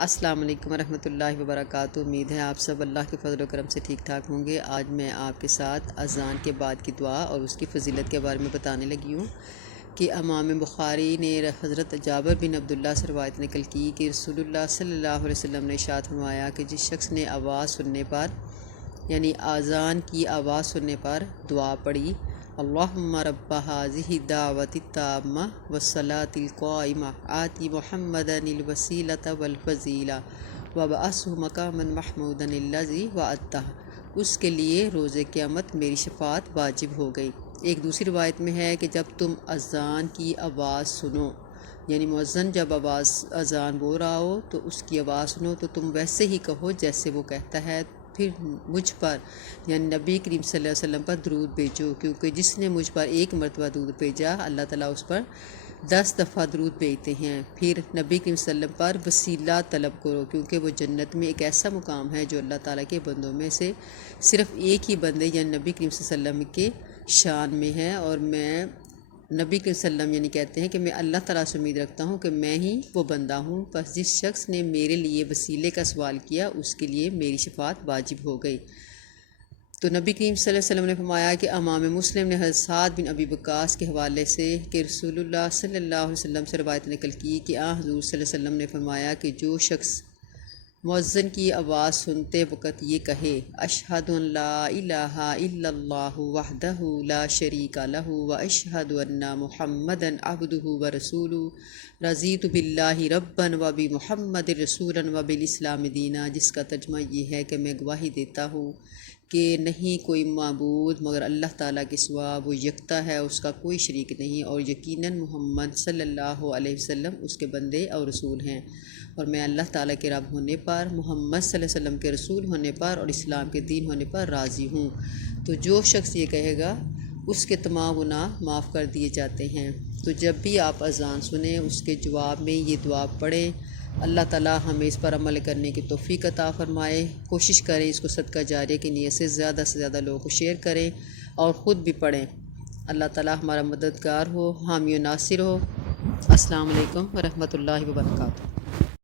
السلام علیکم ورحمۃ اللہ وبرکاتہ۔ امید ہے آپ سب اللہ کے فضل و کرم سے ٹھیک ٹھاک ہوں گے۔ آج میں آپ کے ساتھ اذان کے بعد کی دعا اور اس کی فضیلت کے بارے میں بتانے لگی ہوں کہ امام بخاری نے حضرت جابر بن عبداللہ سے روایت نقل کی کہ رسول اللہ صلی اللہ علیہ وسلم نے ارشاد فرمایا کہ جس شخص نے آواز سننے پر یعنی اذان کی آواز سننے پر دعا پڑھی، اللہم رب ھذہ الدعوۃ التامہ والصلاۃ القائمہ آتی محمدا الوسیلۃ والفضیلہ وابعثہ مقاما محمودا الذی وعدتہ، اس کے لیے روز قیامت میری شفاعت واجب ہو گئی۔ ایک دوسری روایت میں ہے کہ جب تم اذان کی آواز سنو، یعنی مؤذن جب اذان بول رہا ہو تو اس کی آواز سنو تو تم ویسے ہی کہو جیسے وہ کہتا ہے، پھر مجھ پر یعنی نبی کریم صلی اللہ علیہ وسلم پر درود بھیجو، کیونکہ جس نے مجھ پر ایک مرتبہ درود بھیجا اللہ تعالیٰ اس پر 10 دفعہ درود بھیجتے ہیں۔ پھر نبی کریم صلی اللہ علیہ وسلم پر وسیلہ طلب کرو، کیونکہ وہ جنت میں ایک ایسا مقام ہے جو اللہ تعالیٰ کے بندوں میں سے صرف ایک ہی بندے یعنی نبی کریم صلی اللہ علیہ وسلم کے شان میں ہے۔ اور میں نبی کے وسلم یعنی کہتے ہیں کہ میں اللہ تعالیٰ سے امید رکھتا ہوں کہ میں ہی وہ بندہ ہوں، بس جس شخص نے میرے لیے وسیلے کا سوال کیا اس کے لیے میری شفاعت واجب ہو گئی۔ تو نبی کریم صلی اللہ علیہ وسلم نے فرمایا کہ امام مسلم نے حضرت سعد بن ابی وقاص کے حوالے سے کہ رسول اللہ صلی اللہ علیہ وسلم سے روایت نقل کی کہ حضور صلی اللہ علیہ وسلم نے فرمایا کہ جو شخص مؤذن کی آواز سنتے وقت یہ کہے، اشہد ان لا الہ الا اللہ وحدہ لا شریک لہ واشہد ان محمدا عبدہ ورسولہ رضیت باللہ ربا وبمحمد رسولا وبالاسلام دینا، جس کا ترجمہ یہ ہے کہ میں گواہی دیتا ہوں کہ نہیں کوئی معبود مگر اللہ تعالیٰ کے سوا، وہ یکتا ہے، اس کا کوئی شریک نہیں، اور یقیناً محمد صلی اللہ علیہ وسلم اس کے بندے اور رسول ہیں، اور میں اللہ تعالیٰ کے رب ہونے پر، محمد صلی اللہ علیہ وسلم کے رسول ہونے پر اور اسلام کے دین ہونے پر راضی ہوں۔ تو جو شخص یہ کہے گا اس کے تمام گناہ معاف کر دیے جاتے ہیں۔ تو جب بھی آپ اذان سنیں اس کے جواب میں یہ دعا پڑھیں۔ اللہ تعالیٰ ہمیں اس پر عمل کرنے کی توفیق عطا فرمائے۔ کوشش کریں اس کو صدقہ جاریہ کی نیت سے زیادہ لوگوں کو شیئر کریں اور خود بھی پڑھیں۔ اللہ تعالیٰ ہمارا مددگار ہو، حامی و ناصر ہو۔ السلام علیکم ورحمۃ اللہ وبرکاتہ۔